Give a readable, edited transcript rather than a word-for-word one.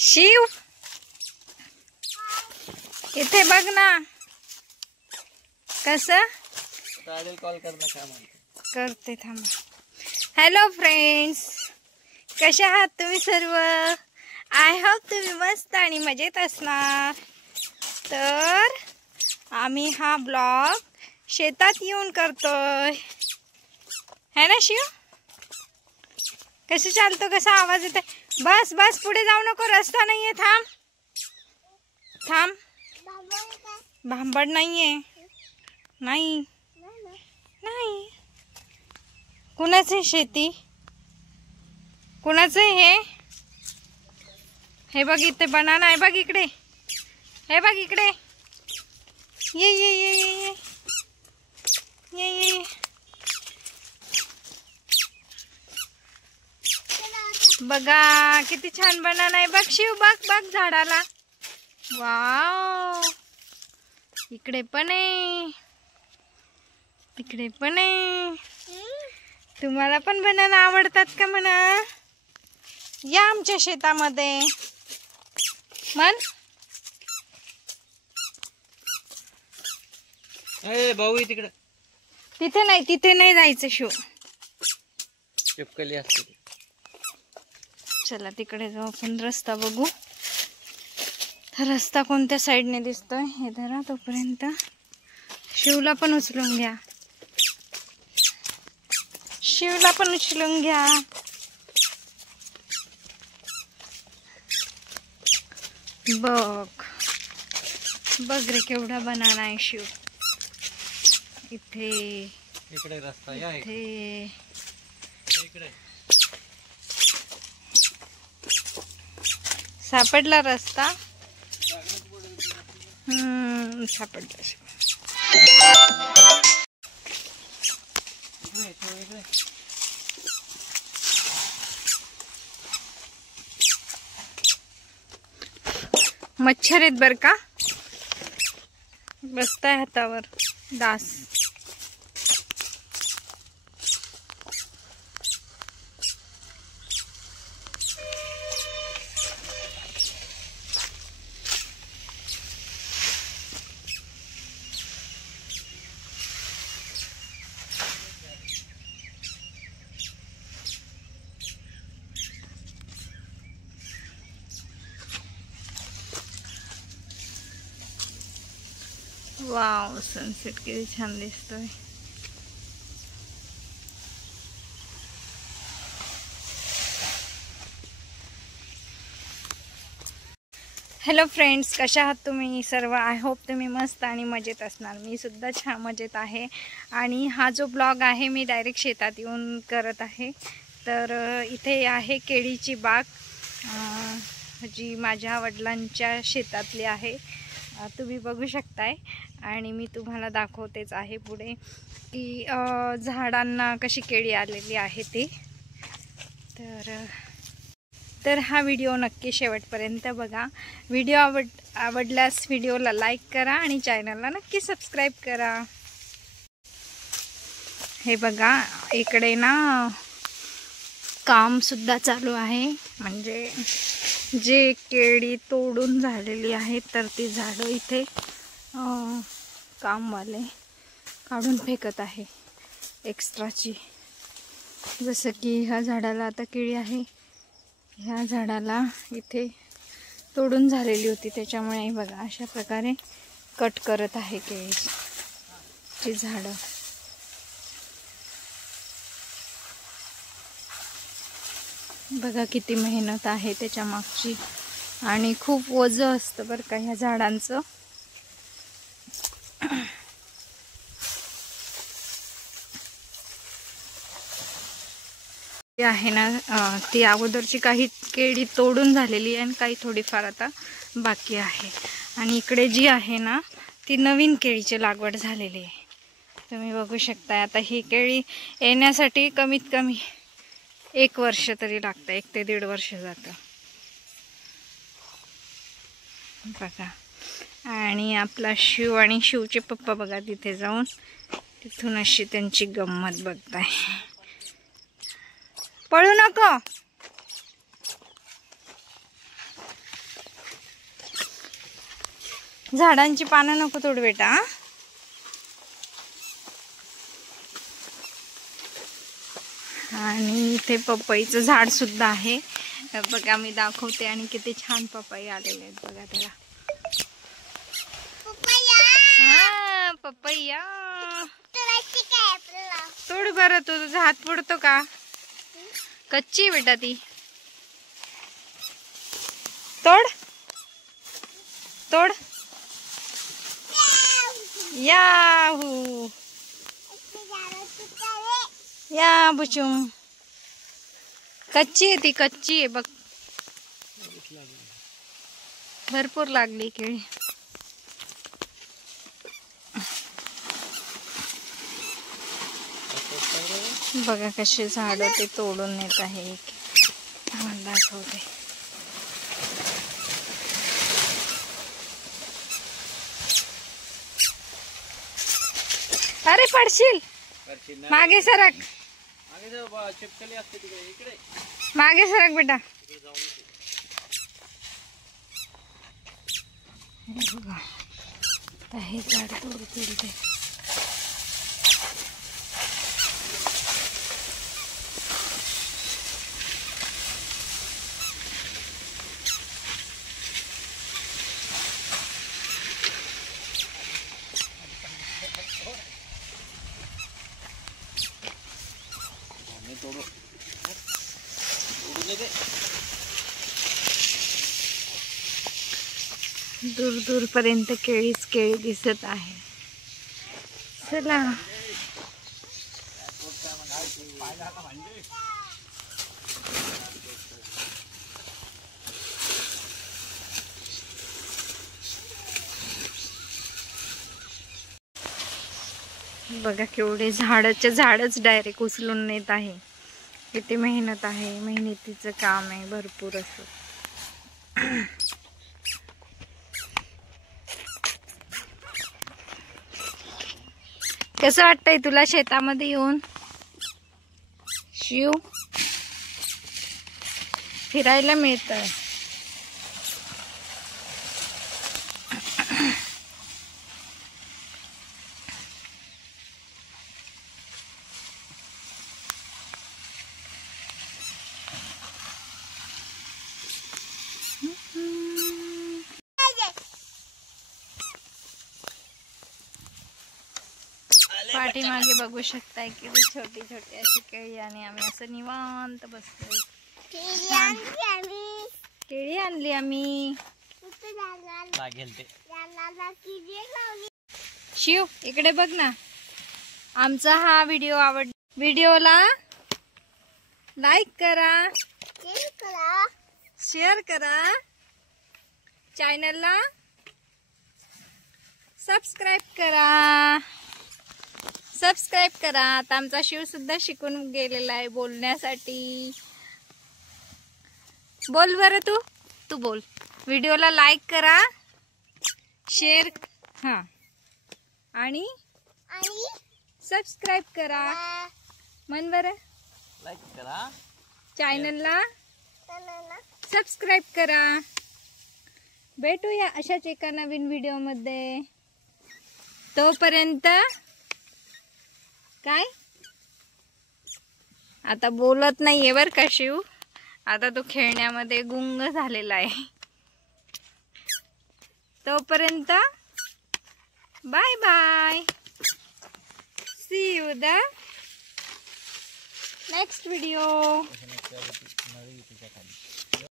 शिव इथे बघ ना कसं कॉल करणं काय म्हणते करते थांबा। हॅलो फ्रेंड्स, कशा आहात तुम्ही सर्व? आय होप तुम्ही मस्त आणि मजेत असणार। तर आम्ही हा ब्लॉग शेतात येऊन करतोय, है ना शिव? कसं चालतो, कसा आवाज येतोय? बस बस पुढे जाऊ नको, रस्ता नाहीये, थांब थांब। भांबड नाहीये, नाही नाही। कुणाचं आहे शेती? कुणाचं आहे हे? हे बघ इथे बनाना आहे, बघ इकडे, हे बघ इकडे, ये ये ये ये ये ये ये। बघा किती छान बनाना आहे, बघ शिव, बघ बघ झाडाला। वाव, इकडे पण आहे, तिकडे पण आहे। तुम्हाला पण बनाना आवडतात का म्हणा? या आमच्या शेतामध्ये मन। ए भाऊ तिकडे, तिथे नाही जायचं शिव, चिपकली असते। चला तिकडे जाऊ आपण, रस्ता बघू। रस्ता कोणत्या साईडने दिसतोय हे धरा तोपर्यंत। शिवला पण उचलून घ्या, शिवला पण उचलून घ्या। बघ बघ रे केवढा बनाना आहे शिव। इथे इकडे रस्ता या, इथे इकडे सापडला रस्ता। सापडला शिव। मच्छर आहेत बर का, बसताय हातावर डास। वाव, सनसेट किती छान दिसतोय। हॅलो फ्रेंड्स, कशा आहात तुम्ही सर्व? आय होप तुम्ही मस्त आणि मजेत असणार। मी सुद्धा छान मजेत आहे। आणि हा जो ब्लॉग आहे मी डायरेक्ट शेतात येऊन करत आहे। तर इथे आहे केळीची बाग, जी माझ्या वडिलांच्या शेतातली आहे, तुम्ही बघू शकताय। आणि मी तुम्हाला दाखवतेच आहे पुढे की झाडांना कशी केळी आलेली आहे ती। तर हा व्हिडिओ नक्की शेवटपर्यंत बघा। व्हिडिओ आवडल्यास व्हिडिओला लाईक करा आणि चॅनलला नक्की सबस्क्राईब करा। हे बघा इकडे ना काम सुद्धा चालू आहे, म्हणजे जे केळी तोडून झालेली आहेत तर ती झाडं इथे कामवाले काढून फेकत आहे एक्स्ट्राची। जसं की ह्या झाडाला आता केळी आहे, ह्या झाडाला इथे तोडून झालेली होती, त्याच्यामुळे बघा अशा प्रकारे कट करत आहे केळीची झाडं। बघा किती मेहनत आहे त्याच्या मागची, आणि खूप वजन असतं बरं का ह्या झाडांचं। आहे ना ती अगोदरची काही केळी तोडून झालेली आहे आणि काही थोडीफार आता बाकी आहे। आणि इकडे जी आहे ना ती नवीन केळीची लागवड झालेली आहे, तुम्ही बघू शकता। आता ही केळी येण्यासाठी कमीत कमी 1 वर्ष तरी लागतं, 1 ते 1.5 वर्ष जातं बघा। आणि आपला शिव आणि शिवचे पप्पा बघा तिथे जाऊन तिथून अशी त्यांची गंमत बघताय। पळू नको, झाडांची पानं नको तोड बेटा. आणि इथे पपईचं झाड सुद्धा आहे बघा, मी दाखवते. आणि किती छान पपई आलेले आहेत बघा त्याला. हा पपैया तोड बरं. तुझा हात पुडतो का? कच्ची आहे बेटा ती. तोड तोड. याहू या बुचुम. कच्ची आहे ती, कच्ची आहे बघ. भरपूर लागली केळी. बघा कसे झाड ते तोडून नेत आहे. दाखवते. अरे पडशील. मागे सरक. मागे सरक बेटा. हे झाड तोडते. दूर दूर पर्यंत केळीच केळी दिसत आहे. चला बघा केवढे झाडाचे झाडच डायरेक्ट उचलून नेत आहे. किती मेहनत आहे, मेहनतीचं काम आहे भरपूर असं. कसं वाटतंय तुला शेतामध्ये येऊन शिव? फिरायला मिळतं. पाठीमागे बघू शकताय किती छोटी छोटी अशी केळी. आणि आम्ही असं निवांत बसतोय. केळी आणली आम्ही. शिव इकडे बघ ना. आमचा हा व्हिडिओ व्हिडिओला लाईक करा, शेअर करा, चॅनलला सबस्क्राईब करा. आता आमचा शिव सुद्धा शिकून गेलेला आहे बोलण्यासाठी. बोल बरं तू बोल. व्हिडिओला लाईक करा, शेअर आणि सबस्क्राईब करा. म्हण बरं. लाईक करा, चॅनलला सबस्क्राईब करा. भेटूया अशाच एका नवीन व्हिडिओ मध्ये. तोपर्यंत काय आता बोलत नाहीये बर का शिव. आता तो खेळण्यामध्ये गुंग झालेला आहे. तोपर्यंत bye bye. See you the next video.